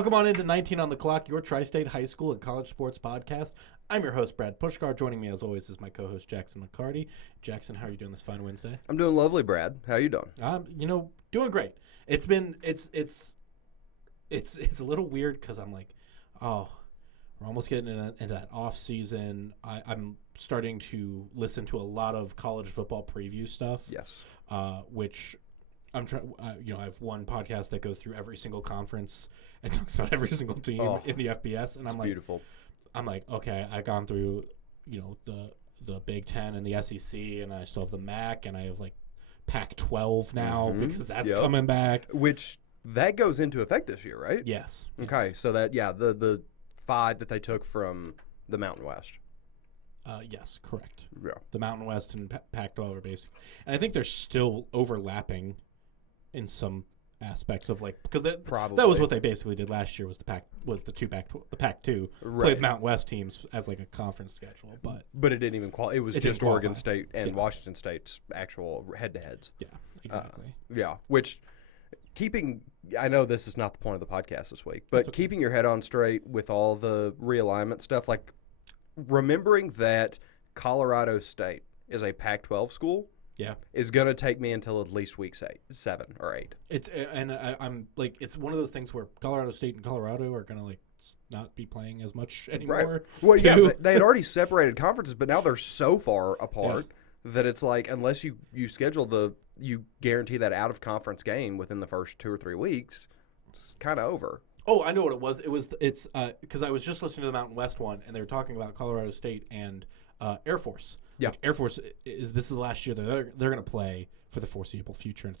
Welcome on into 19 on the Clock, your Tri-State High School and College Sports podcast. I'm your host, Brad Pushkar. Joining me, as always, is my co-host, Jackson McCarty. Jackson, how are you doing this fine Wednesday? I'm doing lovely, Brad. How are you doing? Doing great. It's a little weird because I'm like, oh, we're almost getting into that off season. I'm starting to listen to a lot of college football preview stuff. Yes. Which I'm trying. I have one podcast that goes through every single conference and talks about every single team in the FBS, and I'm like, beautiful. I'm like, okay, I've gone through, the Big Ten and the SEC, and I still have the MAC, and I have like Pac-12 now because that's coming back. Which that goes into effect this year, right? Yes. Okay, so that the 5 that they took from the Mountain West. Yes, correct. Yeah. The Mountain West and Pac-12 are basic, and I think they're still overlapping in some aspects of because that was what they basically did last year. Was the Pac-2 played Mountain West teams as like a conference schedule, but it didn't even qualify. It was just Oregon State and Washington State's actual head-to-heads. Yeah, exactly. Which I know this is not the point of the podcast this week, but keeping your head on straight with all the realignment stuff, like remembering that Colorado State is a Pac-12 school. Yeah, is going to take me until at least week 7 or 8. I'm like, it's one of those things where Colorado State and Colorado are going to not be playing as much anymore. Right. Well, yeah, they had already separated conferences, but now they're so far apart that it's like unless you schedule you guarantee that out of conference game within the first 2 or 3 weeks, it's kind of over. Oh, I know what it was. It's because I was just listening to the Mountain West one, and they were talking about Colorado State and Air Force. Yeah, Air Force this is the last year that they're going to play for the foreseeable future, and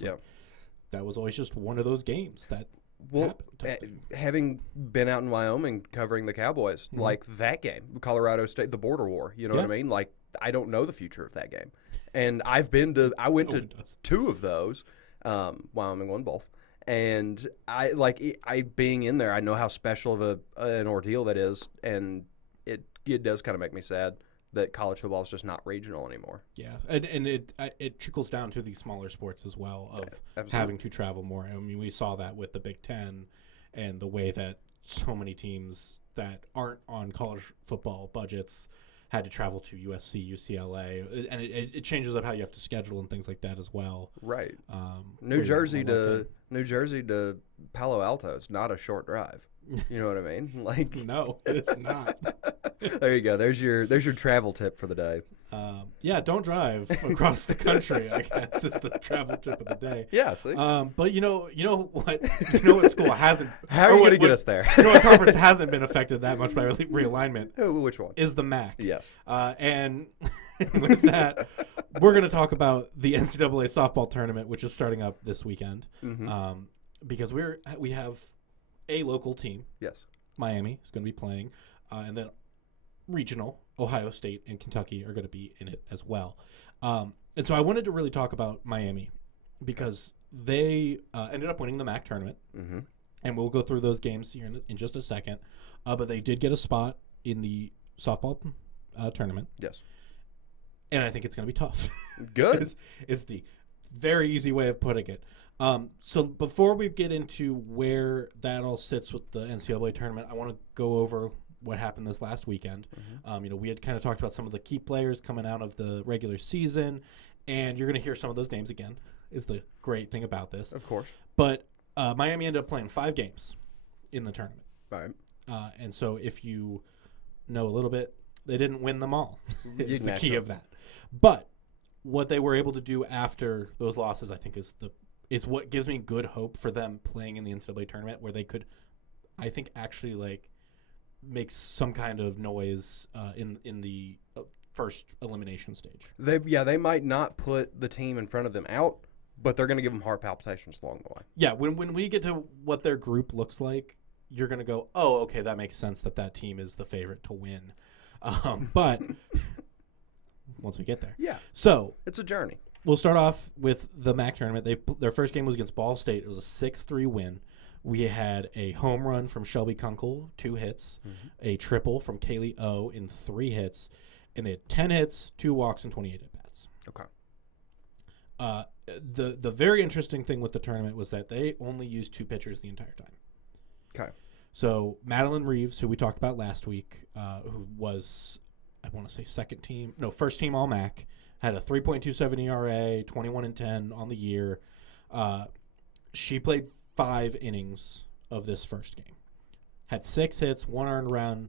that was always just one of those games that happened. Having been out in Wyoming covering the Cowboys, like that game, Colorado State, the border war, you know what I mean? Like I don't know the future of that game, and I went to 2 of those. Wyoming won both, and I being in there, I know how special of an ordeal that is, and it does kind of make me sad that college football is just not regional anymore. Yeah, and it trickles down to these smaller sports as well of having to travel more. I mean, we saw that with the Big Ten and the way that so many teams that aren't on college football budgets had to travel to USC, UCLA, and it changes up how you have to schedule and things like that as well. Right. New Jersey to Palo Alto is not a short drive. You know what I mean? No, it's not. There you go. There's your travel tip for the day. Don't drive across the country, I guess, is the travel tip of the day. Yeah, see? But you know what school hasn't... How are you going to get us there? What conference hasn't been affected that much by realignment? Which one? Is the MAC. Yes. And with that, we're going to talk about the NCAA softball tournament, which is starting up this weekend. Mm-hmm. Because we have a local team. Yes. Miami is going to be playing. And then regional, Ohio State and Kentucky are going to be in it as well. And so I wanted to really talk about Miami because they ended up winning the MAC tournament. Mm-hmm. And we'll go through those games here in just a second. But they did get a spot in the softball tournament. Yes. And I think it's going to be tough. Good. is the very easy way of putting it. So before we get into where that all sits with the NCAA tournament, I want to go over what happened this last weekend. Mm-hmm. We had kind of talked about some of the key players coming out of the regular season, and you're going to hear some of those names again, is the great thing about this. Of course. But Miami ended up playing 5 games in the tournament. Right. And so if you know a little bit, they didn't win them all, is the key of that. But what they were able to do after those losses, I think, is what gives me good hope for them playing in the NCAA tournament, where they could, I think, actually make some kind of noise in the first elimination stage. They might not put the team in front of them out, but they're going to give them heart palpitations along the way. Yeah, when we get to what their group looks like, you're going to go, oh, okay, that makes sense that team is the favorite to win. But once we get there. Yeah. So it's a journey. We'll start off with the MAC tournament. Their first game was against Ball State. It was a 6-3 win. We had a home run from Shelby Kunkel, 2 hits, a triple from Kaylee O in 3 hits, and they had 10 hits, 2 walks, and 28 at-bats. Okay. The very interesting thing with the tournament was that they only used 2 pitchers the entire time. Okay. So Madeline Reeves, who we talked about last week, who was, I want to say first team All-MAC, had a 3.27 ERA, 21-10 on the year. She played 5 innings of this first game. Had 6 hits, 1 earned run,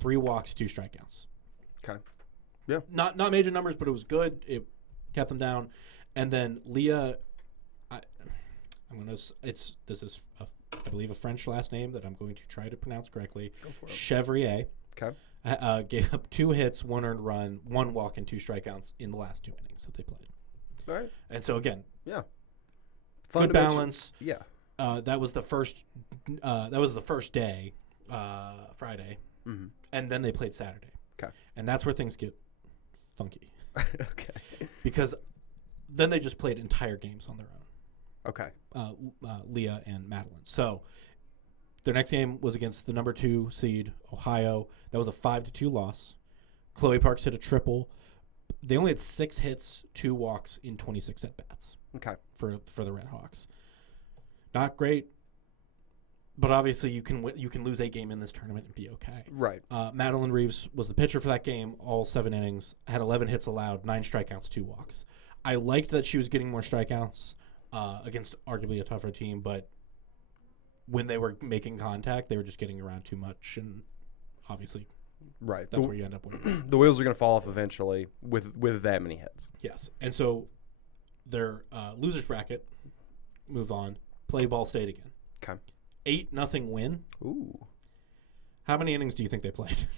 3 walks, 2 strikeouts. Okay. Yeah. Not major numbers, but it was good. It kept them down. And then Leah, this is I believe a French last name that I'm going to try to pronounce correctly. Go for it. Chevrier. Okay. Gave up 2 hits, 1 earned run, 1 walk, and 2 strikeouts in the last 2 innings that they played. All right. And so again, yeah, good balance. Yeah. That was the first. That was the first day, Friday, and then they played Saturday. Okay. And that's where things get funky. Okay. Because then they just played entire games on their own. Okay. Leah and Madeline. So their next game was against the number 2 seed, Ohio. That was a 5-2 loss. Chloe Parks hit a triple. They only had 6 hits, 2 walks in 26 at-bats. Okay. For the Redhawks. Not great, but obviously you can lose a game in this tournament and be okay. Right. Madeline Reeves was the pitcher for that game, all 7 innings, had 11 hits allowed, 9 strikeouts, 2 walks. I liked that she was getting more strikeouts against arguably a tougher team, but when they were making contact, they were just getting around too much, and obviously right. that's where you end up winning. The wheels are going to fall off eventually with that many hits. Yes, and so their losers bracket moved on. Play Ball State again. Okay. 8-0 win. Ooh. How many innings do you think they played?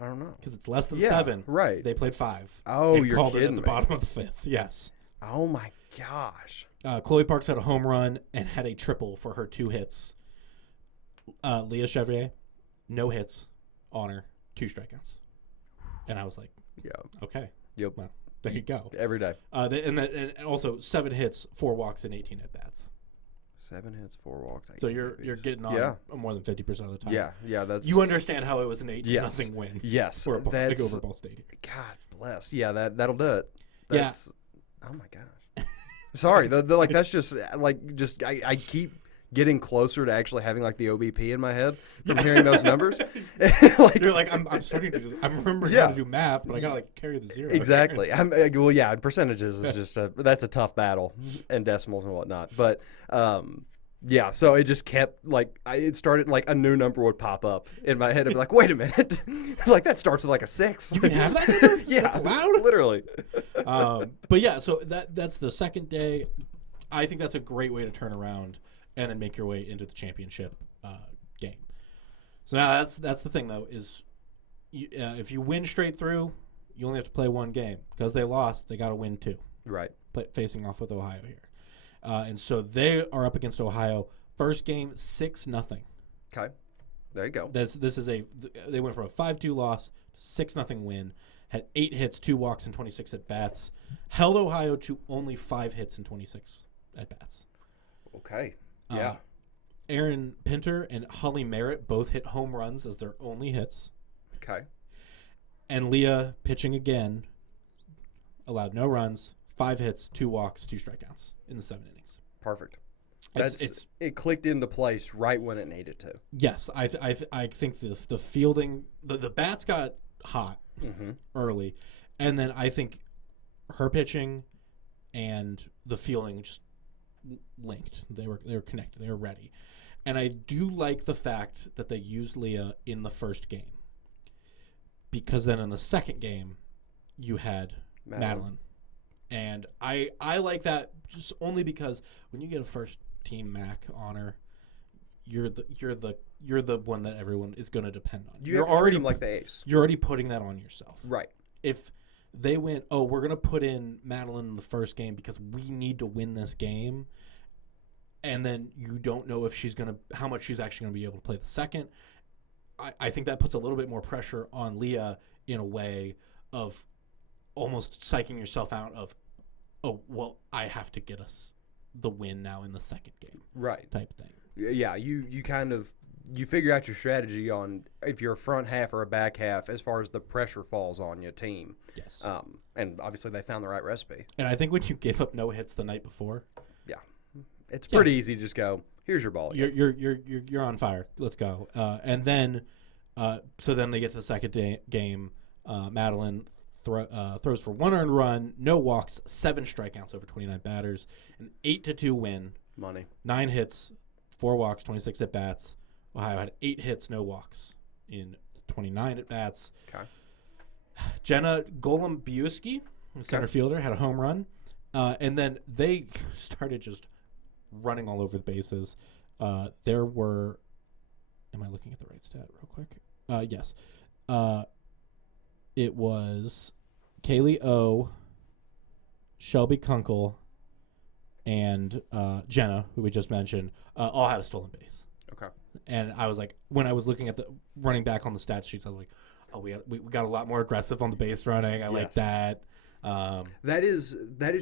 I don't know. Because it's less than 7. Right. They played 5. Oh, and you're called kidding it at the me. bottom of the 5th. Yes. Oh my gosh. Chloe Parks had a home run and had a triple for her 2 hits. Leah Chevrier, no hits on her, 2 strikeouts. And I was like, yeah. Okay. Yep. Well, there you go. Every day. And also 7 hits, 4 walks, and 18 at bats. 7 hits, 4 walks. So you're getting on more than 50% of the time. Yeah. That's you understand how it was an 8-0 win. Yes, for a over Ball Stadium. God bless. Yeah, that'll do it. Yeah. Oh my gosh. Sorry, that's just I keep getting closer to actually having like the OBP in my head from hearing those numbers. You're like, I'm starting to do. I'm remembering how to do math, but I gotta carry the 0. Exactly. Percentages is just that's a tough battle, and decimals and whatnot. But so it just kept it started like a new number would pop up in my head. I'd be like, wait a minute, like that starts with like a 6. You can have that number? Yeah, that's allowed. Literally. But yeah, so that's the second day. I think that's a great way to turn around and then make your way into the championship game. So now that's the thing though is, if you win straight through, you only have to play 1 game. Because they lost, they got to win 2. Right. Facing off with Ohio here, and so they are up against Ohio. First game 6-0. Okay. There you go. This is they went from a 5-2 loss to 6-0 win. Had 8 hits, 2 walks, and 26 at bats. Held Ohio to only 5 hits and 26 at bats. Okay. Yeah. Aaron Pinter and Holly Merritt both hit home runs as their only hits. Okay. And Leah pitching again, allowed no runs, 5 hits, 2 walks, 2 strikeouts in the 7 innings. Perfect. It clicked into place right when it needed to. Yes, I think the fielding, the bats got hot early, and then I think her pitching and the fielding just linked. They were connected. They were ready. And I do like the fact that they used Leah in the first game, because then in the second game you had Madeline. And I like that just only because when you get a first team MAC honor, you're the one that everyone is going to depend on. You're already like the ace. You're already putting that on yourself. Right. If they went, we're going to put in Madeline in the first game because we need to win this game, and then you don't know if how much she's actually going to be able to play the second, I think that puts a little bit more pressure on Leah in a way of almost psyching yourself out of, I have to get us the win now in the second game. Right. Type thing. Yeah, you kind of figure out your strategy on if you're a front half or a back half as far as the pressure falls on your team. Yes. And obviously they found the right recipe. And I think when you give up no hits the night before, It's pretty easy to just go, here's your ball. You're on fire. Let's go. And then, so then they get to the second game. Madeline throws for 1 earned run, no walks, 7 strikeouts over 29 batters, an 8-2 win. Money. 9 hits, 4 walks, 26 at bats. Ohio had 8 hits, no walks in 29 at bats. Okay. Jenna Golombiewski, center fielder, had a home run. And then they started just running all over the bases. There were, am I looking at the right stat real quick? Yes. It was Kaylee O, Shelby Kunkel, and Jenna, who we just mentioned, all had a stolen base. Okay. And I was like, when I was looking at the running back on the stat sheets, I was like, oh, we got a lot more aggressive on the base running. I like that. That is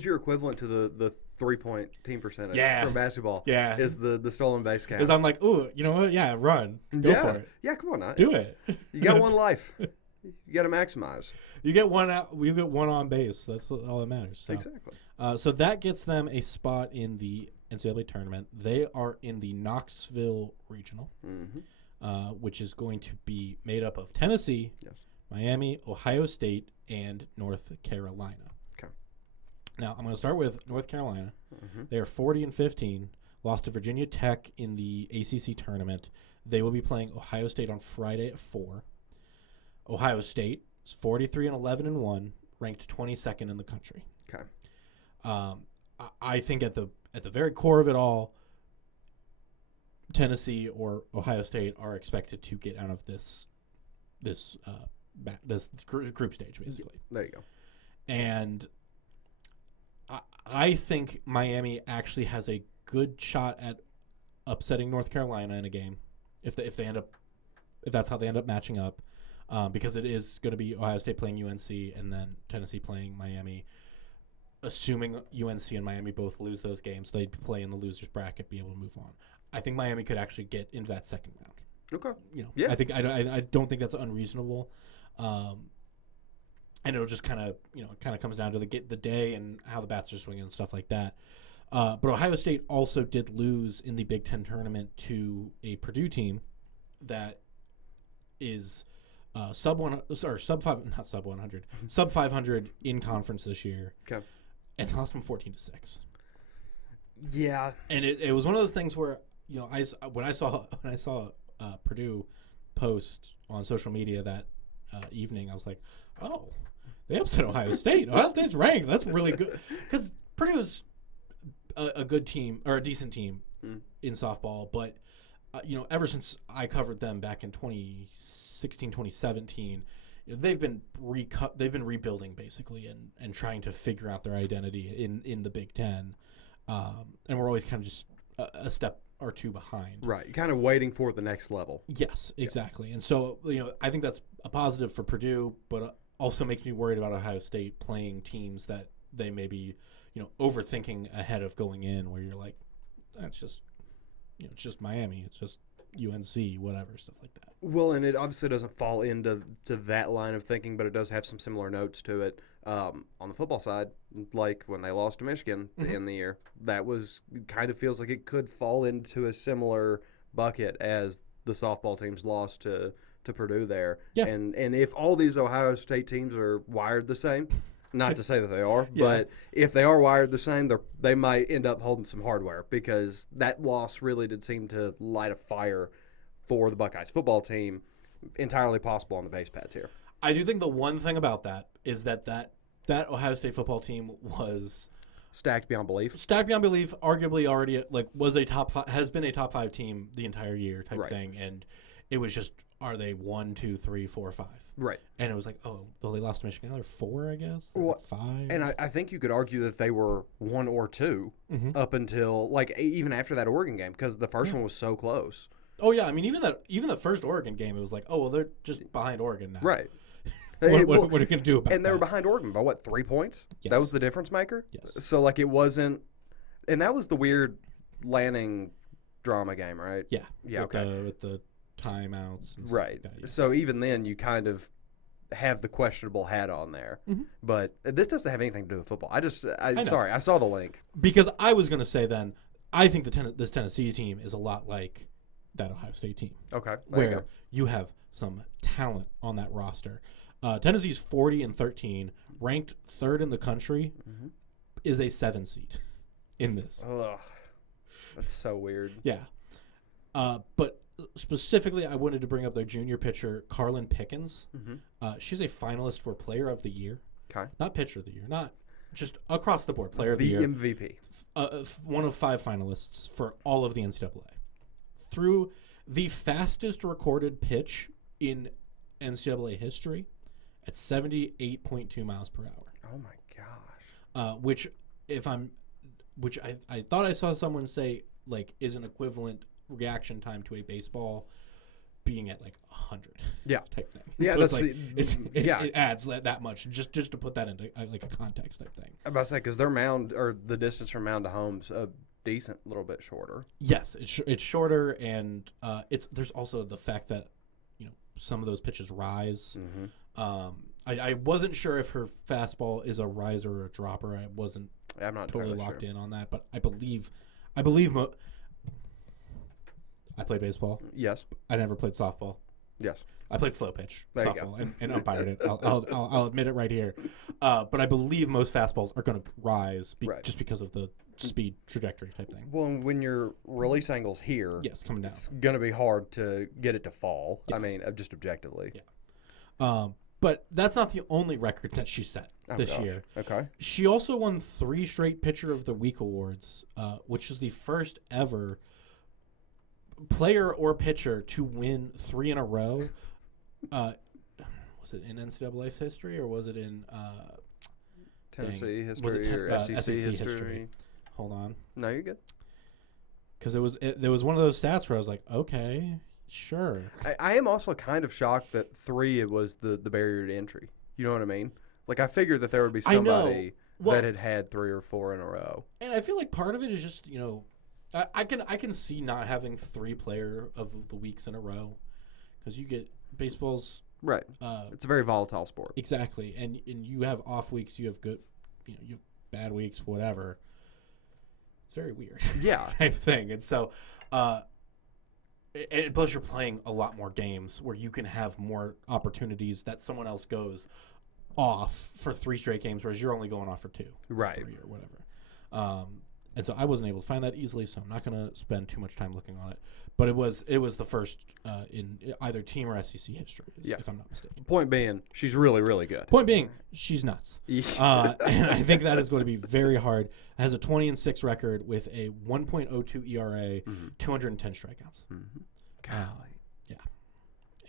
your equivalent to the 3-point team percentage from basketball. Yeah. Is the stolen base count. Because I'm like, ooh, you know what? Yeah, run. Go for it. Yeah, come on now. Do it. You got one life. You got to maximize. You get one out. You get one on base. That's all that matters. So. Exactly. So that gets them a spot in the NCAA tournament. They are in the Knoxville regional, which is going to be made up of Tennessee, Miami, Ohio State, and North Carolina. Okay. Now I'm going to start with North Carolina. They are 40-15. Lost to Virginia Tech in the ACC tournament. They will be playing Ohio State on Friday at 4. Ohio State is 43-11-1, ranked 22nd in the country. Okay. I think at the very core of it all, Tennessee or Ohio State are expected to get out of this group stage, basically. There you go. And I think Miami actually has a good shot at upsetting North Carolina in a game if that's how they end up matching up. Because it is going to be Ohio State playing UNC and then Tennessee playing Miami. Assuming UNC and Miami both lose those games, they'd play in the losers bracket, be able to move on. I think Miami could actually get into that second round. Okay. I don't think that's unreasonable. And it'll just kind of comes down to the day and how the bats are swinging and stuff like that. But Ohio State also did lose in the Big Ten tournament to a Purdue team that is sub 500 in conference this year. Okay. And lost them 14-6. Yeah. And it was one of those things where, when I saw Purdue post on social media that evening, I was like, oh, they upset Ohio State. Ohio State's ranked. That's really good. Because Purdue is a good team or a decent team in softball, but ever since I covered them back in 2016, 2017, they've been rebuilding basically and trying to figure out their identity in the Big Ten, and we're always kind of just a step or two behind. Right, kind of waiting for the next level. Yes, exactly. And so I think that's a positive for Purdue, but also makes me worried about Ohio State playing teams that they may be overthinking ahead of going in, where you're like, that's just it's just Miami, it's just UNC, whatever, stuff like that. Well, and it obviously doesn't fall into that line of thinking, but it does have some similar notes to it. On the football side, like when they lost to Michigan in the year, that was kind of feels like it could fall into a similar bucket as the softball teams lost to Purdue there. Yeah. And if all these Ohio State teams are wired the same, not to say that they are, but if they are wired the same, they might end up holding some hardware, because that loss really did seem to light a fire for the Buckeyes football team. Entirely possible on the base pads here. I do think the one thing about that is that Ohio State football team was stacked beyond belief. Arguably already was a top 5, has been a top 5 team the entire year type thing, and it was just, are they 1, 2, 3, 4, 5? Right. And it was like, oh, well, they lost to Michigan. They're 4, I guess. Well, 5. And I think you could argue that they were 1 or 2 up until even after that Oregon game, because the first one was so close. Oh yeah, I mean even the first Oregon game, it was like, oh well, they're just behind Oregon now. Right. What are you going to do about that? And they were behind Oregon by 3 points? Yes. That was the difference maker? Yes. So it wasn't, and that was the weird Lanning drama game, right? Yeah. Yeah. With the timeouts. And right. Stuff like that, yes. So even then, you kind of have the questionable hat on there. But this doesn't have anything to do with football. I saw the link. Because I was going to say then, I think this Tennessee team is a lot like that Ohio State team. Okay. Where you have some talent on that roster. Tennessee's 40-13, ranked 3rd in the country, is a 7 seed in this. Ugh. That's so weird. Yeah. But specifically, I wanted to bring up their junior pitcher, Carlin Pickens. She's a finalist for Player of the Year. Okay. Not Pitcher of the Year, not just across the board, Player of the Year. The MVP. One of 5 finalists for all of the NCAA. Through the fastest recorded pitch in NCAA history at 78.2 miles per hour. Oh my gosh. Which I thought I saw someone say like is an equivalent reaction time to a baseball being at like 100. Yeah. Type thing. Yeah, so that's it adds that much just to put that into like a context type thing. I'm about to say because their mound or the distance from mound to home's a decent little bit shorter. Yes, it's shorter, and there's also the fact that some of those pitches rise. I wasn't sure if her fastball is a riser or a dropper. I'm not totally locked in on that, but I believe. I played baseball. Yes. I never played softball. Yes. I played slow pitch there softball and umpired it. I'll admit it right here. But I believe most fastballs are going to rise just because of the speed trajectory type thing. Well, when your release angle's here, coming down, it's going to be hard to get it to fall. Yes. I mean, just objectively. Yeah. But that's not the only record that she set this year. Okay. She also won 3 straight Pitcher of the Week awards, which is the first ever player or pitcher to win 3 in a row. Was it in NCAA's history or was it in Tennessee history or SEC history? Hold on. No, you're good. Because there was one of those stats where I was like, okay, sure. I am also kind of shocked that 3 was the barrier to entry. You know what I mean? Like I figured that there would be somebody that had 3 or 4 in a row. And I feel like part of it is just I can see not having 3 player of the weeks in a row because you get baseball's right. It's a very volatile sport. Exactly, and you have off weeks, you have good, you have bad weeks, whatever. It's very weird. Yeah, type thing, and so, and plus you're playing a lot more games where you can have more opportunities that someone else goes off for 3 straight games, whereas you're only going off for 2, right, 3 or whatever. And so I wasn't able to find that easily, so I'm not going to spend too much time looking on it. But it was the first in either team or SEC history, if I'm not mistaken. Point being, she's really, really good. Point being, she's nuts. And I think that is going to be very hard. Has a 20-6 record with a 1.02 ERA, 210 strikeouts. Golly. Yeah.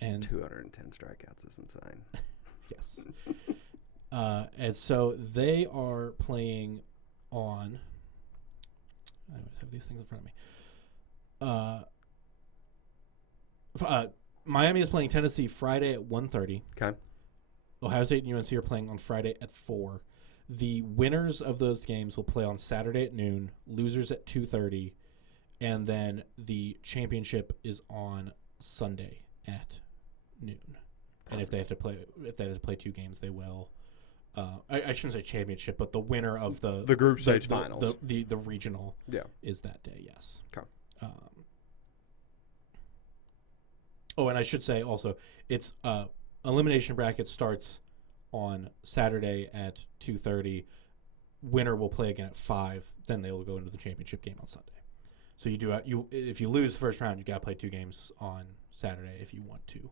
And 210 strikeouts is insane. Yes. And so they are playing on... I always have these things in front of me. Miami is playing Tennessee Friday at 1:30. Okay. Ohio State and UNC are playing on Friday at 4. The winners of those games will play on Saturday at noon, losers at 2:30, and then the championship is on Sunday at noon. Perfect. And if they have to play 2 games, they will. I shouldn't say championship, but the winner of the group stage finals, the regional, is that day. Yes. Okay. And I should say also, it's elimination bracket starts on Saturday at 2:30. Winner will play again at 5. Then they will go into the championship game on Sunday. So if you lose the first round, you got to play 2 games on Saturday if you want to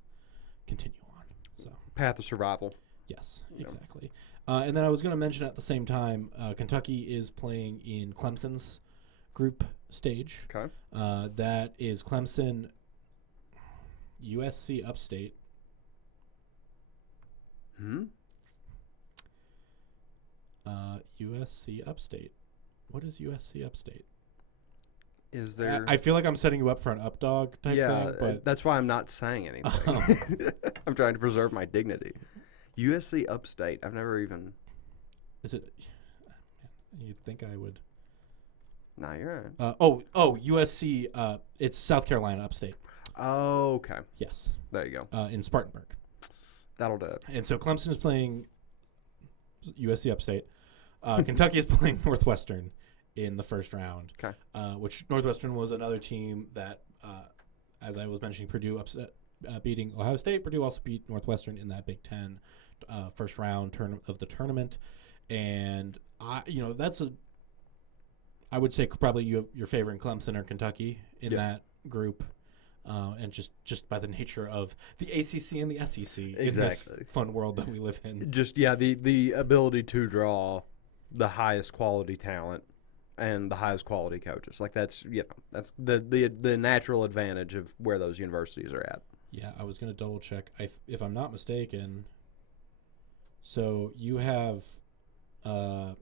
continue on. So path of survival. Yes, exactly. And then I was going to mention at the same time, Kentucky is playing in Clemson's group stage. Okay. That is Clemson, USC Upstate. USC Upstate. What is USC Upstate? Is there? I feel like I'm setting you up for an updog type thing. But that's why I'm not saying anything. I'm trying to preserve my dignity. USC Upstate. I've never even. Is it? You'd think I would. Nah, you're right. USC. It's South Carolina Upstate. Oh, okay. Yes. There you go. In Spartanburg. That'll do it. And so Clemson is playing USC Upstate. Kentucky is playing Northwestern, in the first round. Okay. Which Northwestern was another team that, as I was mentioning, Purdue upset beating Ohio State. Purdue also beat Northwestern in that Big Ten first round of the tournament, and that's I would say probably your favorite Clemson or Kentucky in that group. And just by the nature of the ACC and the SEC in this fun world that we live in. Just, the ability to draw the highest quality talent and the highest quality coaches. Like, that's the natural advantage of where those universities are at. Yeah, I was going to double check. If I'm not mistaken, so you have realignment.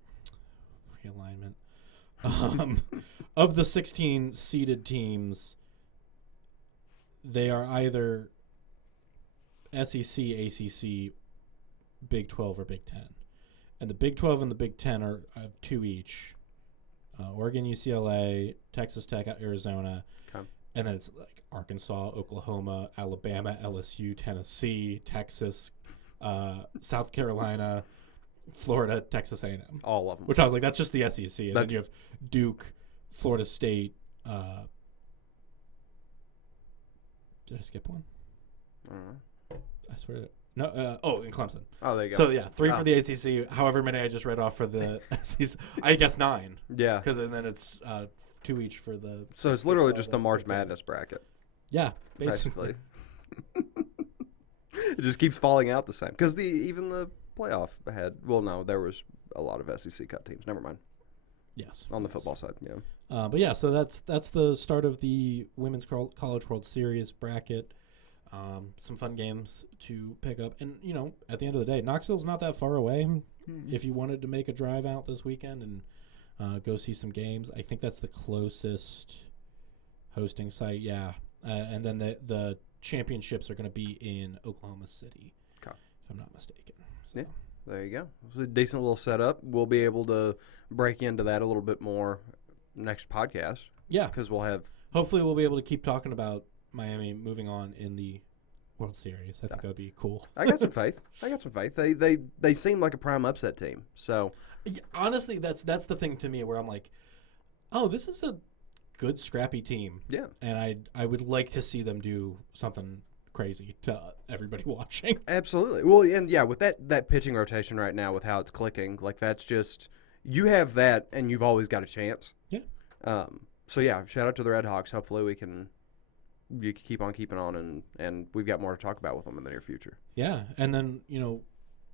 Of the 16 seeded teams, they are either SEC, ACC, Big 12, or Big 10. And the Big 12 and the Big 10 are 2 each. Oregon, UCLA, Texas Tech, Arizona. Okay. And then it's like Arkansas, Oklahoma, Alabama, LSU, Tennessee, Texas, South Carolina, Florida, Texas A&M. All of them. Which I was like, that's just the SEC. And then you have Duke, Florida State. Did I skip one? I swear. No. In Clemson. Oh, there you go. So, yeah, 3 for the ACC. However many I just read off for the SEC. I guess 9. Yeah. Because then it's 2 each for the. So it's literally just the March Madness bracket. Yeah, basically. It just keeps falling out the same. Because even the playoff had. Well, no, there was a lot of SEC cut teams. Never mind. Yes. On the football side, yeah. But yeah, so that's the start of the Women's College World Series bracket. Some fun games to pick up. And, at the end of the day, Knoxville's not that far away. Mm-hmm. If you wanted to make a drive out this weekend and go see some games, I think that's the closest hosting site, yeah. And then the championships are going to be in Oklahoma City, if I'm not mistaken. So. Yeah. There you go. It's a decent little setup. We'll be able to break into that a little bit more next podcast. Yeah. Because we'll have... Hopefully we'll be able to keep talking about Miami moving on in the World Series. I think that would be cool. I got some faith. They seem like a prime upset team. So honestly, that's the thing to me where I'm like, oh, this is a good, scrappy team. Yeah. And I would like to see them do something crazy to everybody watching. Absolutely. Well, and yeah, with that pitching rotation right now, with how it's clicking, like that's just you have that, and you've always got a chance. Yeah. So yeah, shout out to the Redhawks. Hopefully we can keep on keeping on, and we've got more to talk about with them in the near future. Yeah, and then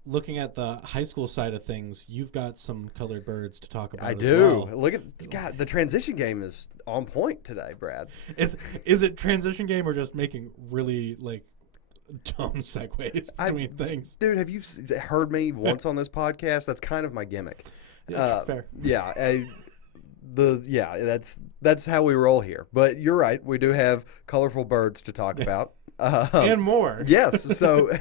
looking at the high school side of things, you've got some colored birds to talk about. I as do. Well. Look at God. The transition game is on point today, Brad. Is it transition game or just making really dumb segues between things? Dude, have you heard me once on this podcast? That's kind of my gimmick. Yeah, fair. Yeah. That's how we roll here. But you're right. We do have colorful birds to talk about. And more. Yes. So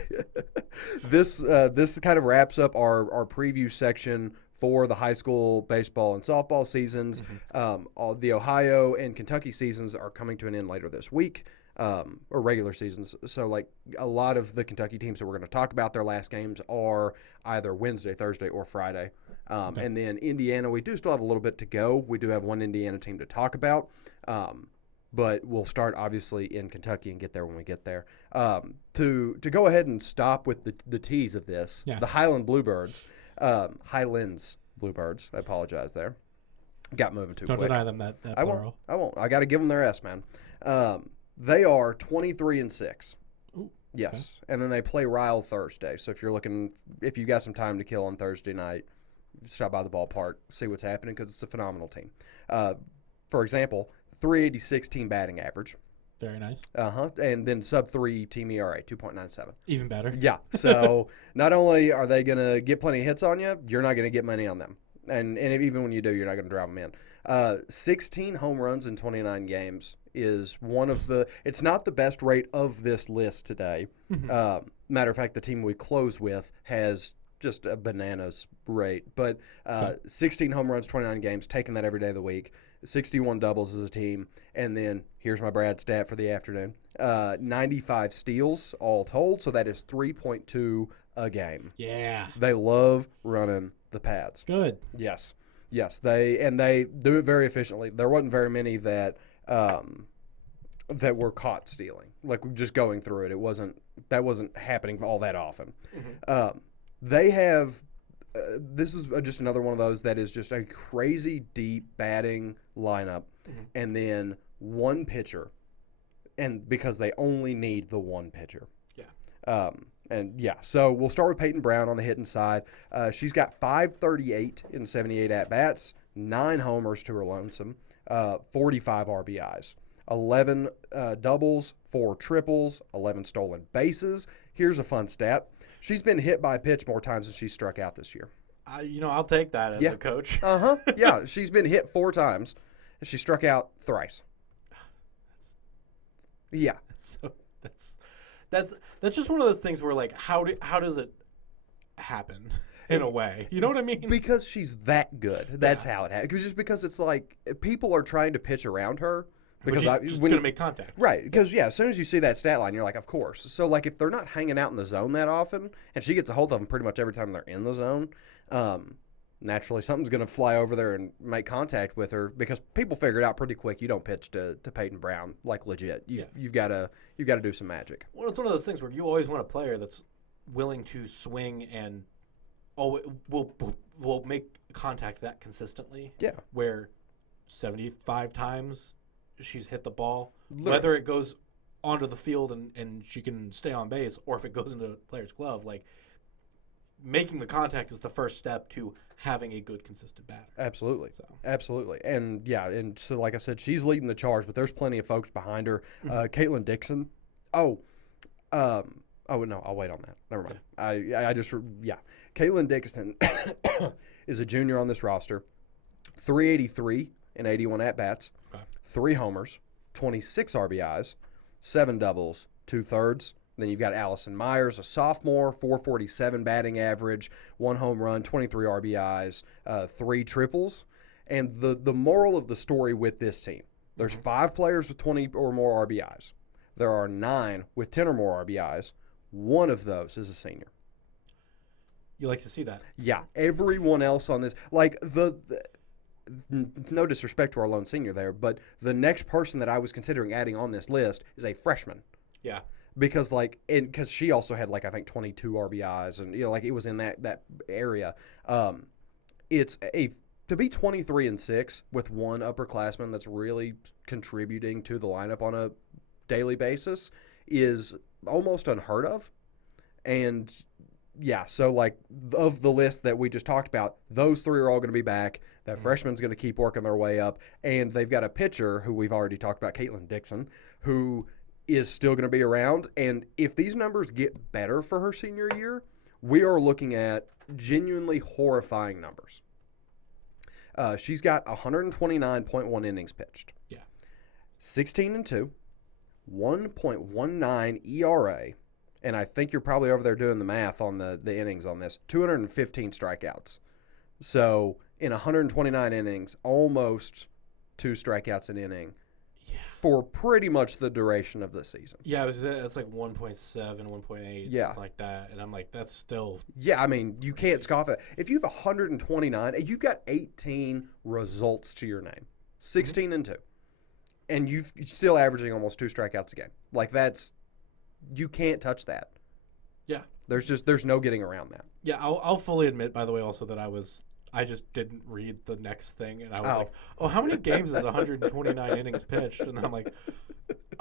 this kind of wraps up our preview section for the high school baseball and softball seasons. Mm-hmm. All the Ohio and Kentucky seasons are coming to an end later this week, or regular seasons. So a lot of the Kentucky teams that we're going to talk about, their last games are either Wednesday, Thursday, or Friday. Okay. And then Indiana, we do still have a little bit to go. We do have one Indiana team to talk about. But we'll start, obviously, in Kentucky and get there when we get there. To go ahead and stop with the tease of this, the Highlands Bluebirds, I apologize there. Got moving too quick. Don't deny them that plural. I won't. I got to give them their S, man. They are 23-6. Ooh, yes. Okay. And then they play Ryle Thursday. So if you got some time to kill on Thursday night, stop by the ballpark, see what's happening, because it's a phenomenal team. For example, 386 team batting average. Very nice. And then sub-3 team ERA, 2.97. Even better. Yeah. So not only are they going to get plenty of hits on you, you're not going to get money on them. And even when you do, you're not going to drive them in. 16 home runs in 29 games is one of the – it's not the best rate of this list today. Matter of fact, the team we close with has just a bananas rate. But 16 home runs, 29 games, taking that every day of the week. 61 doubles as a team, and then here's my Brad stat for the afternoon. 95 steals all told, so that is 3.2 a game. Yeah. They love running the pads. Good. Yes. Yes, they do it very efficiently. There wasn't very many that that were caught stealing. Like just going through it, that wasn't happening all that often. Mm-hmm. They have. This is just another one of those that is just a crazy deep batting lineup, mm-hmm. and then one pitcher, and because they only need the one pitcher. Yeah. So we'll start with Peyton Brown on the hitting side. She's got 538 in 78 at-bats, 9 homers to her lonesome, 45 RBIs, 11 doubles, 4 triples, 11 stolen bases. Here's a fun stat. She's been hit by a pitch more times than she's struck out this year. I'll take that as a coach. Yeah, she's been hit 4 times. She struck out thrice. That's just one of those things where, like, how does it happen in a way? You know what I mean? Because she's that good. That's how it happens. Just because it's like people are trying to pitch around her. Because she's going to make contact. Right. Because, as soon as you see that stat line, you're like, of course. So, like, if they're not hanging out in the zone that often, and she gets a hold of them pretty much every time they're in the zone, naturally something's going to fly over there and make contact with her because people figure it out pretty quick. You don't pitch to Peyton Brown, like, legit. You've got to do some magic. Well, it's one of those things where you always want a player that's willing to swing and will make contact that consistently. Yeah. Where 75 times she's hit the ball, whether it goes onto the field and she can stay on base, or if it goes into a player's glove, like making the contact is the first step to having a good, consistent batter. Absolutely. Absolutely. And so like I said, she's leading the charge, but there's plenty of folks behind her. Caitlin Dixon. No, I'll wait on that. Never mind. Yeah. Caitlin Dixon is a junior on this roster. 383 in 81 at-bats. 3 homers, 26 RBIs, 7 doubles, 2/3. Then you've got Allison Myers, a sophomore, 447 batting average, 1 home run, 23 RBIs, 3 triples. And the moral of the story with this team, there's 5 players with 20 or more RBIs. There are 9 with 10 or more RBIs. One of those is a senior. You like to see that. Yeah. Everyone else on this, like no disrespect to our lone senior there, but the next person that I was considering adding on this list is a freshman. Yeah. Because she also had I think 22 RBIs and it was in that area. It's to be 23-6 with one upperclassman that's really contributing to the lineup on a daily basis is almost unheard of. And so of the list that we just talked about, those 3 are all going to be back. That freshman's going to keep working their way up. And they've got a pitcher who we've already talked about, Caitlin Dixon, who is still going to be around. And if these numbers get better for her senior year, we are looking at genuinely horrifying numbers. She's got 129.1 innings pitched. Yeah. 16-2, 1.19 ERA. And I think you're probably over there doing the math on the innings on this. 215 strikeouts. So in 129 innings, almost 2 strikeouts an inning for pretty much the duration of the season. Yeah, it's like 1.7, 1.8, something like that. And I'm like, that's still... Yeah, I mean, you can't scoff at it. If you have 129, you've got 18 results to your name. 16-2. And you're still averaging almost 2 strikeouts a game. That's... You can't touch that. Yeah. There's no getting around that. Yeah, I'll fully admit, by the way, also that I just didn't read the next thing, and I was like, how many games is 129 innings pitched? And then I'm like,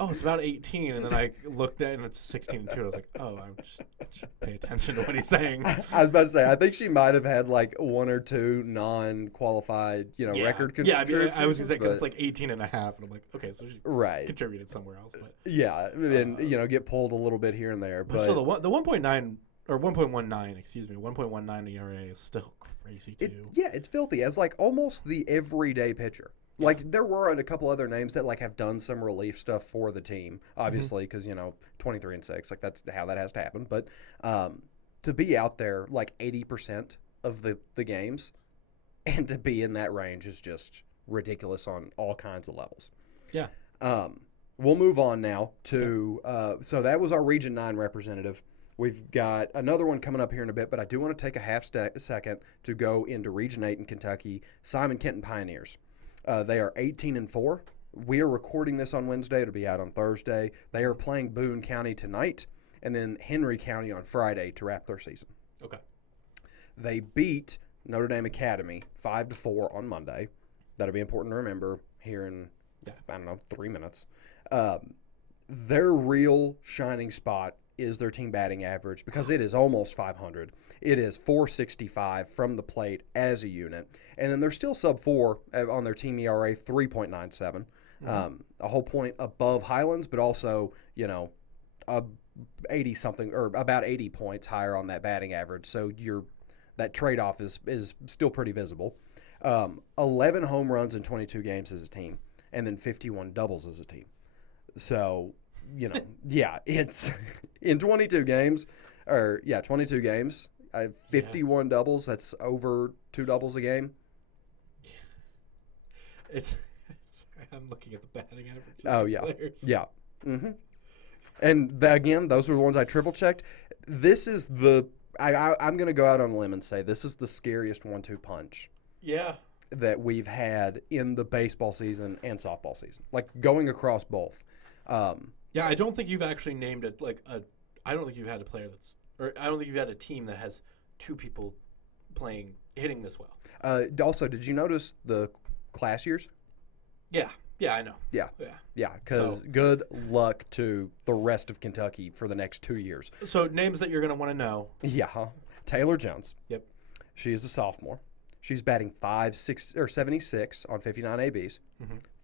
it's about 18. And then I looked at it, and it's 16-2. I was like, I just should pay attention to what he's saying. I was about to say, I think she might have had 1 or 2 non-qualified, record contributors. Yeah, I was going to say, because it's 18 and a half, and I'm like, okay, so she contributed somewhere else. But and, get pulled a little bit here and there. But still, the 1.9 or 1.19, excuse me, 1.19 ERA is still crazy too. It's filthy as almost the everyday pitcher. There were a couple other names that have done some relief stuff for the team, obviously, because 23-6, that's how that has to happen. But to be out there 80% of the games, and to be in that range is just ridiculous on all kinds of levels. Yeah. We'll move on now to so that was our Region 9 representative. We've got another one coming up here in a bit, but I do want to take a second to go into Region 8 in Kentucky. Simon Kenton Pioneers. They are 18-4. We are recording this on Wednesday. It'll be out on Thursday. They are playing Boone County tonight and then Henry County on Friday to wrap their season. Okay. They beat Notre Dame Academy 5-4 on Monday. That'll be important to remember here in, 3 minutes. Their real shining spot is their team batting average because it is almost 500. It is 465 from the plate as a unit. And then they're still sub-4 on their team ERA, 3.97. A whole point above Highlands, but also, 80-something or about 80 points higher on that batting average. So that trade-off is still pretty visible. 11 home runs in 22 games as a team, and then 51 doubles as a team. So, it's in 22 games, 51 doubles. That's over 2 doubles a game. I'm looking at the batting average. Oh, yeah. Players. Yeah. Mm-hmm. And again, those were the ones I triple checked. This is I'm going to go out on a limb and say this is the scariest 1-2 punch. Yeah. That we've had in the baseball season and softball season, like going across both. I don't think you've actually named it I don't think you've had a player I don't think you've had a team that has 2 people hitting this well. Also, did you notice the class years? Yeah, I know. Yeah, because good luck to the rest of Kentucky for the next 2 years. So names that you're going to want to know. Yeah, Taylor Jones. Yep. She is a sophomore. She's batting 76 on 59 ABs,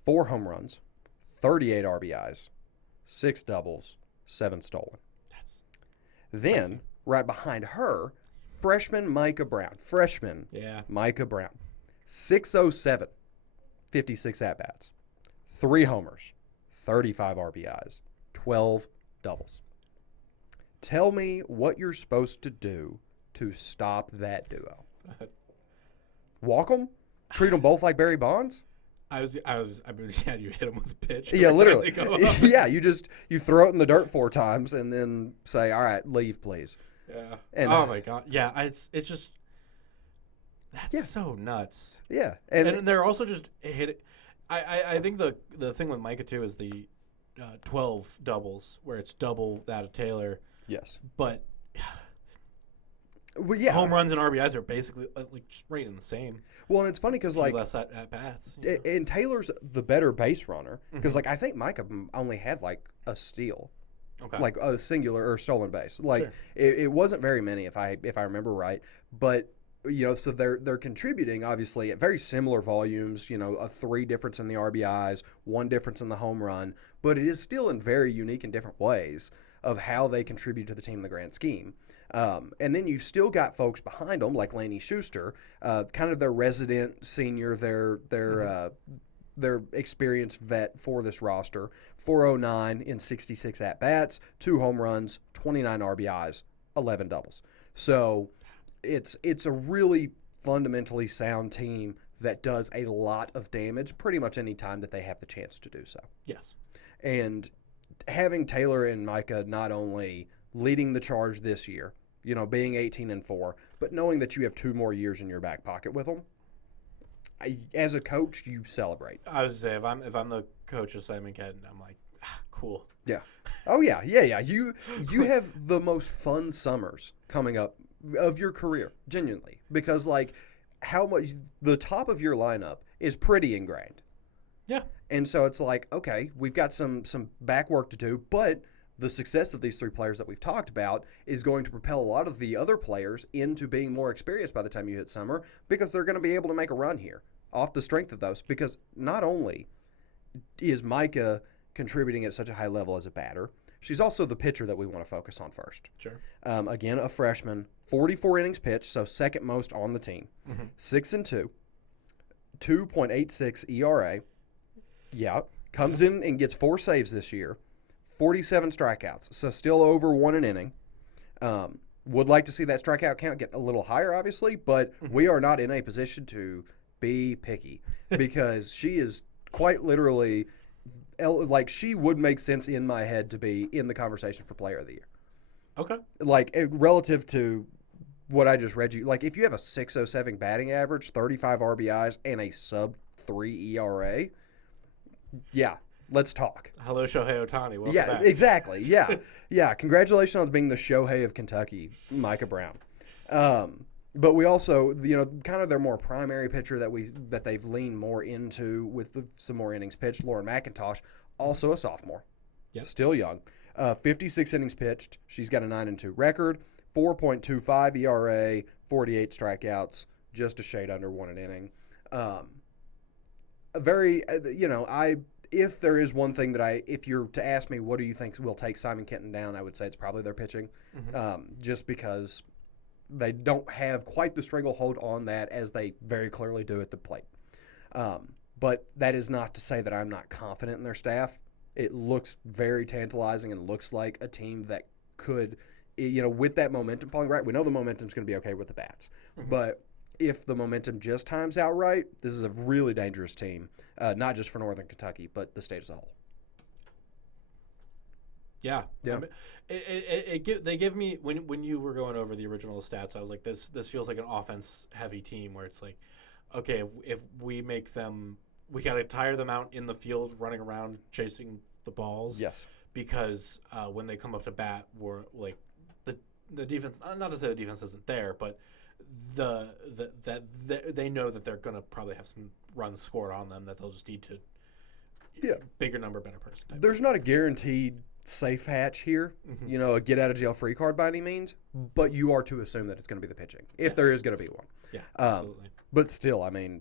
4 home runs, 38 RBIs, 6 doubles, 7 stolen. Then, right behind her, freshman Micah Brown. Micah Brown. 607, 56 at-bats, 3 homers, 35 RBIs, 12 doubles. Tell me what you're supposed to do to stop that duo. Walk them? Treat them both like Barry Bonds? You hit them with a pitch. Yeah, literally. Yeah, you throw it in the dirt 4 times and then say, all right, leave, please. Yeah. And, oh, my God. Yeah, it's just – that's so nuts. Yeah. And they're also just hitting – I think the thing with Micah, too, is the 12 doubles where it's double that of Taylor. Yes. But – well, yeah. Home runs and RBIs are basically just right in the same. Well, and it's funny because less at bats. And Taylor's the better base runner because I think Micah only had a steal, like a singular or stolen base. Sure. It wasn't very many if I remember right. But so they're contributing obviously at very similar volumes. A 3 difference in the RBIs, 1 difference in the home run, but it is still in very unique and different ways of how they contribute to the team in the grand scheme. And then you've still got folks behind them like Laney Schuster, kind of their resident senior, their experienced vet for this roster. 409 in 66 at-bats, 2 home runs, 29 RBIs, 11 doubles. So it's a really fundamentally sound team that does a lot of damage pretty much any time that they have the chance to do so. Yes. And having Taylor and Micah not only leading the charge this year, being 18-4, but knowing that you have 2 more years in your back pocket with them, as a coach, you celebrate. I was to say, if I'm the coach of Simon Kenton, I'm like, cool. Yeah. Oh yeah. You have the most fun summers coming up of your career, genuinely, because how much the top of your lineup is pretty ingrained. Yeah. And so it's like, okay, we've got some back work to do, but the success of these 3 players that we've talked about is going to propel a lot of the other players into being more experienced by the time you hit summer because they're going to be able to make a run here off the strength of those. Because not only is Micah contributing at such a high level as a batter, she's also the pitcher that we want to focus on first. Sure. Again, a freshman, 44 innings pitched, so second most on the team. 6-2, 2.86 ERA. Yeah, comes in and gets 4 saves this year. 47 strikeouts, so still over 1 an inning. Would like to see that strikeout count get a little higher, obviously, but we are not in a position to be picky because she is quite literally, she would make sense in my head to be in the conversation for Player of the Year. Okay. Like relative to what I just read you, like if you have a 6.07 batting average, 35 RBIs, and a sub-3 ERA, yeah, let's talk. Hello, Shohei Ohtani. Welcome Yeah, back. exactly. Yeah, yeah. Congratulations on being the Shohei of Kentucky, Micah Brown. But we also, kind of their more primary pitcher that they've leaned more into with some more innings pitched, Lauren McIntosh, also a sophomore, still young, 56 innings pitched. She's got a 9-2 record, 4.25 ERA, 48 strikeouts, just a shade under 1 an inning. If there is one thing that if you're to ask me, what do you think will take Simon Kenton down, I would say it's probably their pitching, just because they don't have quite the stranglehold on that as they very clearly do at the plate. But that is not to say that I'm not confident in their staff. It looks very tantalizing and looks like a team that could, with that momentum falling right. We know the momentum's going to be okay with the bats. But if the momentum just times out right, this is a really dangerous team, not just for Northern Kentucky, but the state as a whole. Yeah. I mean, they give me when you were going over the original stats, I was like, this feels like an offense heavy team where it's like, okay, if we make them, we got to tire them out in the field running around chasing the balls. Yes. Because when they come up to bat, we're like the defense. Not to say the defense isn't there, but they know that they're gonna probably have some runs scored on them that they'll just need to. Bigger number, better person. There's not a guaranteed safe hatch here, a get out of jail free card by any means, but you are to assume that it's going to be the pitching if there is going to be one. Yeah, absolutely. But still, I mean,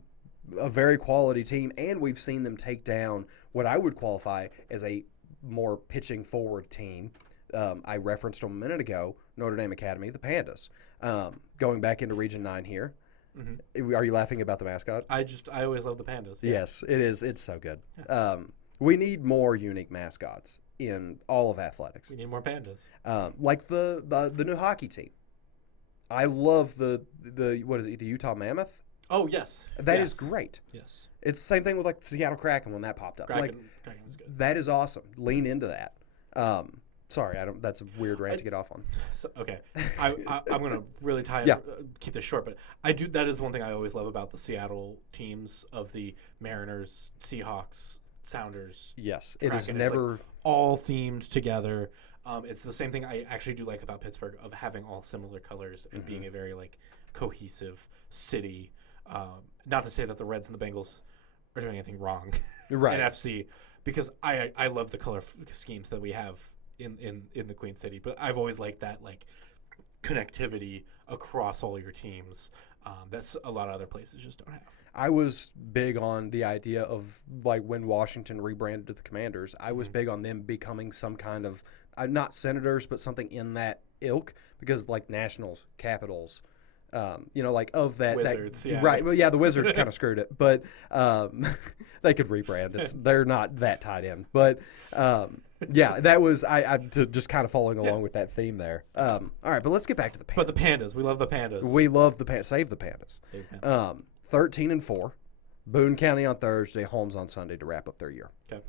a very quality team, and we've seen them take down what I would qualify as a more pitching forward team. I referenced them a minute ago, Notre Dame Academy, the Pandas. Going back into Region 9 here. Are you laughing about the mascot? I always love the Pandas. Yeah. Yes, it is. It's so good. We need more unique mascots in all of athletics. We need more pandas. Like the new hockey team. I love the what is it, the Utah Mammoth? Oh, yes. That is great. Yes. It's the same thing with like the Seattle Kraken when that popped up. Kraken's good. That is awesome. Lean into that. Sorry, that's a weird rant to get off on. So, okay. I'm going to really keep this short, but that is one thing I always love about the Seattle teams of the Mariners, Seahawks, Sounders. Yes, it Kraken. is never like all themed together. It's the same thing I actually do like about Pittsburgh of having all similar colors and being a very like cohesive city. Not to say that the Reds and the Bengals are doing anything wrong in FC, because I love the color schemes that we have in the Queen City. But I've always liked that like connectivity across all your teams. That's a lot of other places just don't have. I was big on the idea of like when Washington rebranded to the Commanders, I was big on them becoming some kind of, not Senators, but something in that ilk, because like Nationals, Capitals, like of that. Wizards, yeah. Right. Well, yeah, the Wizards kind of screwed it, but they could rebrand. They're not that tied in. But yeah, that was I just kind of following along with that theme there. All right, but let's get back to the Pandas. But the Pandas, we love the Pandas. We love the Pandas. Save the Pandas. 13-4, Boone County on Thursday, Holmes on Sunday to wrap up their year. Okay.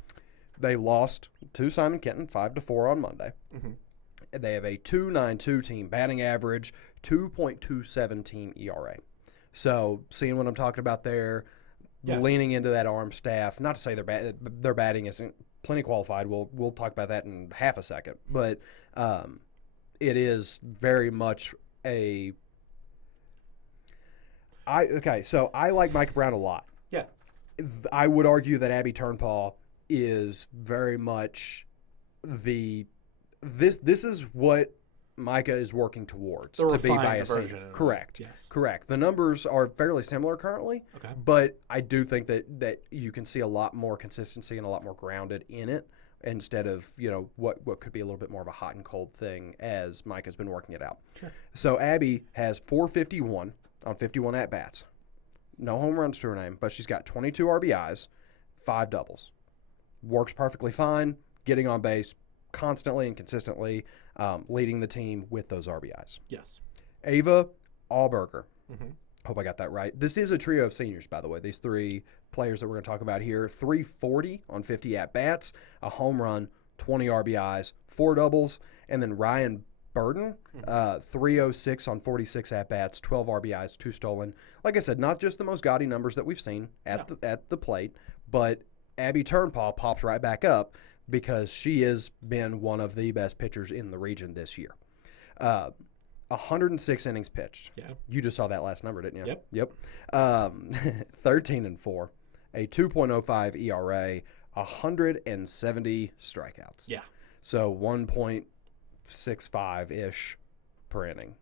They lost to Simon Kenton 5-4 on Monday. They have a 2.92 team batting average, 2.27 team ERA. So seeing what I'm talking about there, leaning into that arm staff. Not to say their batting isn't plenty qualified. We'll talk about that in half a second, but it is very much a. So I like Micah Brown a lot. Yeah. I would argue that Abby Turnpaw is very much this is what Micah is working towards to be by a senior. Correct. Yes. Correct. The numbers are fairly similar currently. Okay. But I do think that you can see a lot more consistency and a lot more grounded in it instead of, what could be a little bit more of a hot and cold thing as Micah's been working it out. Sure. So Abby has 451 on 51 at-bats. No home runs to her name, but she's got 22 RBIs, 5 doubles. Works perfectly fine, getting on base constantly and consistently, leading the team with those RBIs. Yes. Ava Allberger. Hope I got that right. This is a trio of seniors, by the way. These three players that we're going to talk about here. 340 on 50 at-bats, a home run, 20 RBIs, 4 doubles, and then Ryan burden. 306 on 46 at-bats, 12 RBIs, 2 stolen. Like I said, not just the most gaudy numbers that we've seen at the plate, but Abby Turnpaw pops right back up because she has been one of the best pitchers in the region this year. 106 innings pitched. Yeah. You just saw that last number, didn't you? Yep. 13-4, a 2.05 ERA, 170 strikeouts. Yeah. So 1.65-ish per inning.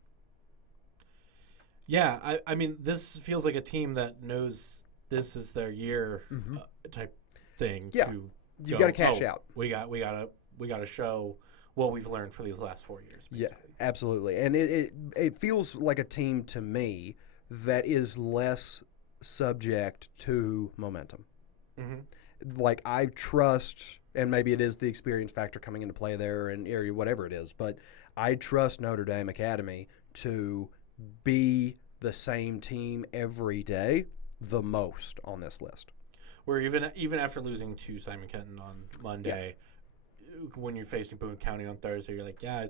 Yeah, I mean, this feels like a team that knows this is their year type thing. Yeah, you got to cash out. We got to show what we've learned for these last 4 years. Basically. Yeah, absolutely. And it feels like a team to me that is less subject to momentum. Mm-hmm. Like I trust, and maybe it is the experience factor coming into play there, and whatever it is, but I trust Notre Dame Academy to be the same team every day the most on this list. Where even after losing to Simon Kenton on Monday, when you're facing Boone County on Thursday, you're like, I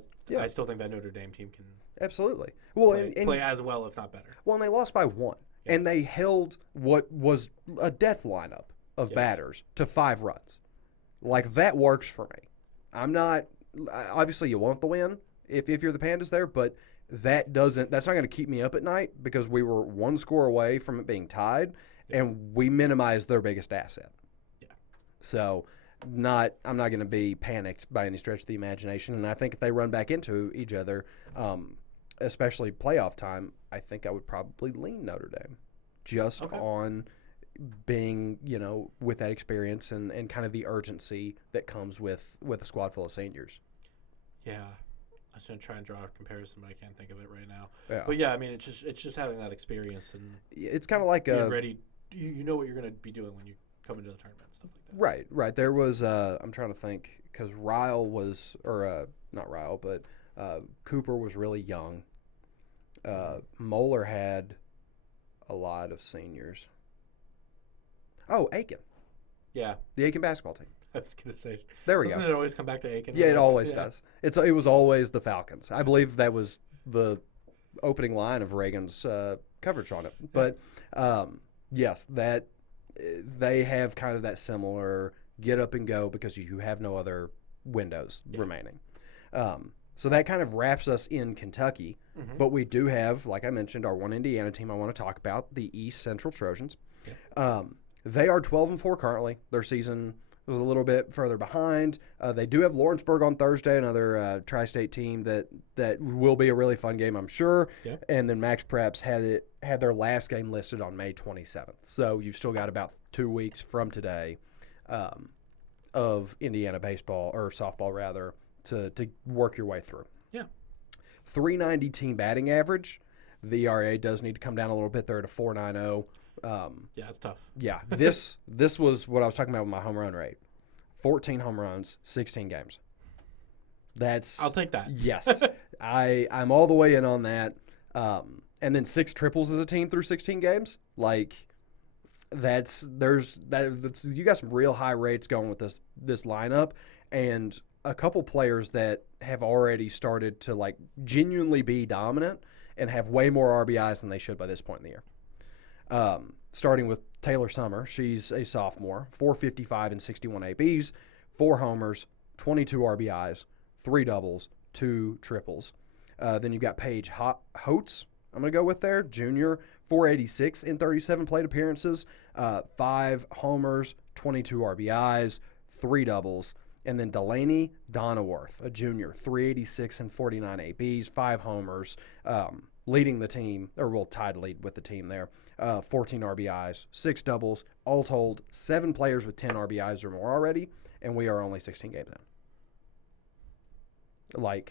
still think that Notre Dame team can absolutely play as well, if not better. Well, and they lost by 1, and they held what was a death lineup of batters to 5 runs. Like, that works for me. I'm not – obviously, you want the win if you're the Pandas there, but that's not going to keep me up at night because we were 1 score away from it being tied, and we minimized their biggest asset. Yeah. So – I'm not going to be panicked by any stretch of the imagination, and I think if they run back into each other, especially playoff time, I think I would probably lean Notre Dame just on being, with that experience and kind of the urgency that comes with a squad full of seniors. Yeah. I was going to try and draw a comparison, but I can't think of it right now. Yeah. But yeah, I mean, it's just having that experience and it's kind of like being ready. You know what you're going to be doing when you come into the tournament and stuff like that. Right. There was I'm trying to think because Ryle was not Ryle, but Cooper was really young. Moeller had a lot of seniors. Oh, Aiken. Yeah. The Aiken basketball team. I was going to say. There we go. Doesn't it always come back to Aiken? Yeah, it always does. It was always the Falcons. I believe that was the opening line of Reagan's coverage on it. But yes, that they have kind of that similar get up and go because you have no other windows remaining. So that kind of wraps us in Kentucky. Mm-hmm. But we do have, like I mentioned, our one Indiana team I want to talk about, the East Central Trojans. Yeah. They are 12-4 currently. Their season was a little bit further behind. They do have Lawrenceburg on Thursday, another tri-state team that will be a really fun game, I'm sure. Yeah. And then Max Preps had their last game listed on May 27th. So you've still got about 2 weeks from today of Indiana baseball, or softball rather, to work your way through. Yeah. 390 team batting average. The ERA does need to come down a little bit there to 4.90. Yeah, it's tough. Yeah, this was what I was talking about with my home run rate. 14 home runs, 16 games. I'll take that. Yes, I'm all the way in on that. And then 6 triples as a team through 16 games. Like you got some real high rates going with this lineup, and a couple players that have already started to like genuinely be dominant and have way more RBIs than they should by this point in the year. Starting with Taylor Summer. She's a sophomore, 455 and 61 ABs, 4 homers, 22 RBIs, 3 doubles, 2 triples. Then you've got Paige Holtz, I'm going to go with there, junior, 486 in 37 plate appearances, 5 homers, 22 RBIs, 3 doubles. And then Delaney Donaworth, a junior, 386 and 49 ABs, 5 homers, leading the team, tied lead with the team there. 14 RBIs, 6 doubles, all told 7 players with 10 RBIs or more already, and we are only 16 games in.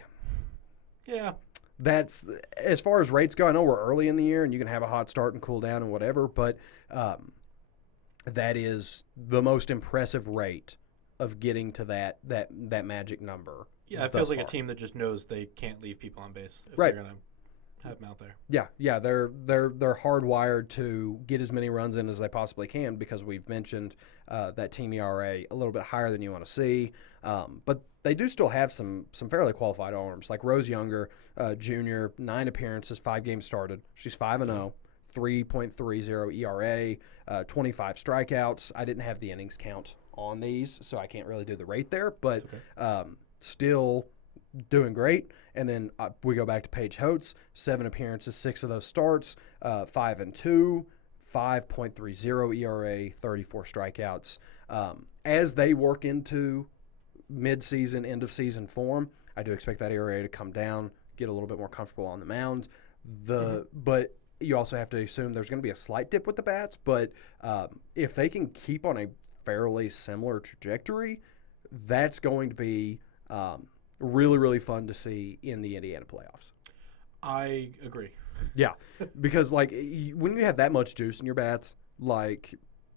Yeah. That's, as far as rates go, I know we're early in the year and you can have a hot start and cool down and whatever, but that is the most impressive rate of getting to that magic number. Yeah, it feels like a team that just knows they can't leave people on base if right. they're going to have them out there. Yeah, they're hardwired to get as many runs in as they possibly can because we've mentioned that team ERA a little bit higher than you want to see. But they do still have some fairly qualified arms, like Rose Younger, junior, 9 appearances, 5 games started. She's 5-0, 3.30 ERA, 25 strikeouts. I didn't have the innings count on these, so I can't really do the rate there, but still doing great. And then we go back to Paige Holtz, 7 appearances, 6 of those starts, 5-2, 5.30 ERA, 34 strikeouts. As they work into mid-season, end-of-season form, I do expect that ERA to come down, get a little bit more comfortable on the mound. But you also have to assume there's going to be a slight dip with the bats, but if they can keep on a fairly similar trajectory, that's going to be really, really fun to see in the Indiana playoffs. I agree. Yeah, because like when you have that much juice in your bats, like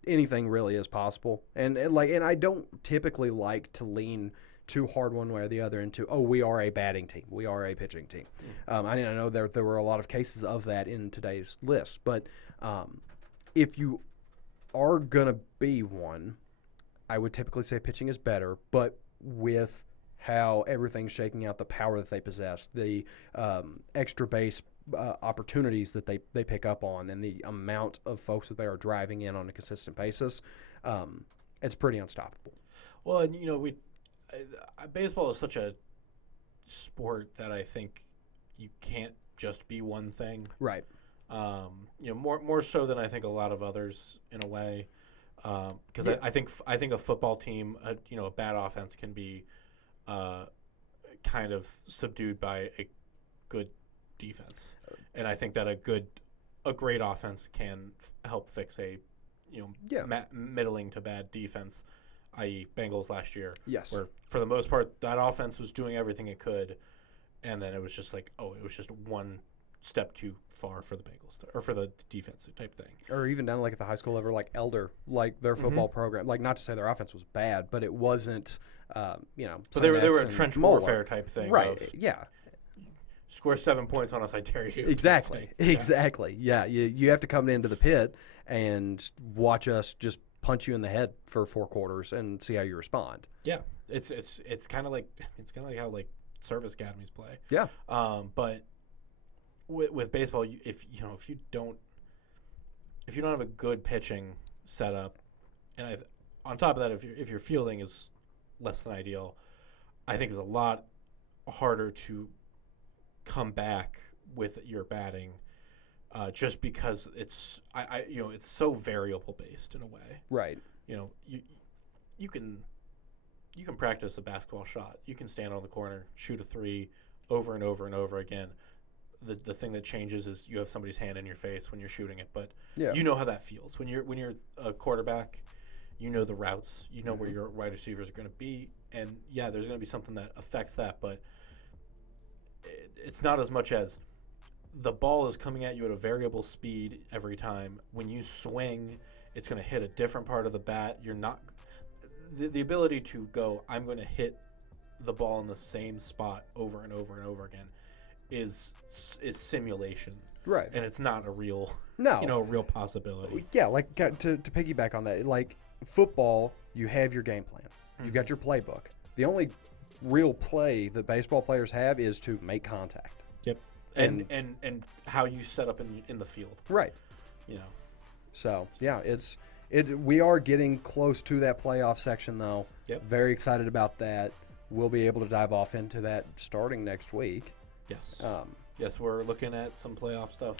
anything really is possible. And I don't typically like to lean too hard one way or the other into, we are a batting team, we are a pitching team. I know there were a lot of cases of that in today's list, but if you are gonna be one, I would typically say pitching is better, but with how everything's shaking out, the power that they possess, the extra base opportunities that they pick up on, and the amount of folks that they are driving in on a consistent basis, it's pretty unstoppable. Well, and baseball is such a sport that I think you can't just be one thing. Right. More so than I think a lot of others in a way. Because I think a football team, a bad offense can be kind of subdued by a good defense, and I think that a great offense can help fix a middling to bad defense, i.e. Bengals last year. Yes, where for the most part that offense was doing everything it could, and then it was just like it was just one step too far for the Bengals or for the defense type thing. Or even down like at the high school level, like Elder, like their football program. Like not to say their offense was bad, but it wasn't. But they were a trench warfare type thing, right? Yeah. Score 7 points on us, I dare you. Exactly. Exactly. Yeah. You have to come into the pit and watch us just punch you in the head for 4 quarters and see how you respond. Yeah. It's kind of like how like service academies play. Yeah. But with baseball, if you don't have a good pitching setup, and on top of that, if your fielding is less than ideal, I think it's a lot harder to come back with your batting, just because it's so variable based in a way. Right. You can practice a basketball shot. You can stand on the corner, shoot a 3 over and over and over again. The thing that changes is you have somebody's hand in your face when you're shooting it, but you know how that feels when you're a quarterback. You know the routes, you know where your wide receivers are going to be, and there's going to be something that affects that, but it's not as much as the ball is coming at you at a variable speed every time. When you swing, it's going to hit a different part of the bat. You're not the ability to go, I'm going to hit the ball in the same spot over and over and over again is simulation. Right. And it's not a real real possibility. Yeah, like to piggyback on that, like football, you have your game plan. You've got your playbook. The only real play that baseball players have is to make contact. Yep. And how you set up in the field. Right. So, yeah, we are getting close to that playoff section though. Yep. Very excited about that. We'll be able to dive off into that starting next week. Yes. Yes, we're looking at some playoff stuff.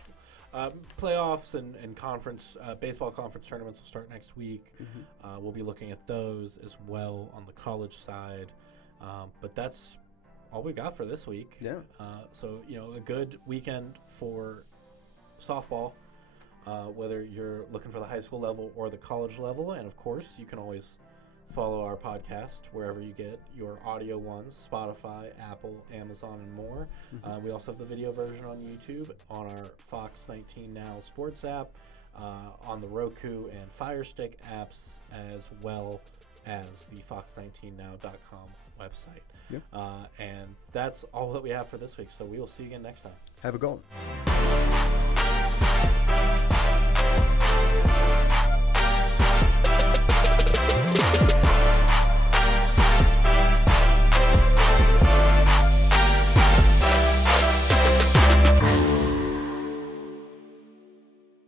Playoffs and conference baseball conference tournaments will start next week. We'll be looking at those as well on the college side. But that's all we got for this week. Yeah. So, a good weekend for softball, whether you're looking for the high school level or the college level. And, of course, you can always follow our podcast wherever you get your audio ones, Spotify, Apple, Amazon, and more. We also have the video version on YouTube, on our FOX19 NOW sports app, on the Roku and Fire Stick apps as well. as the FOX19NOW.com website. Yeah. And that's all that we have for this week. So we will see you again next time. Have a good one.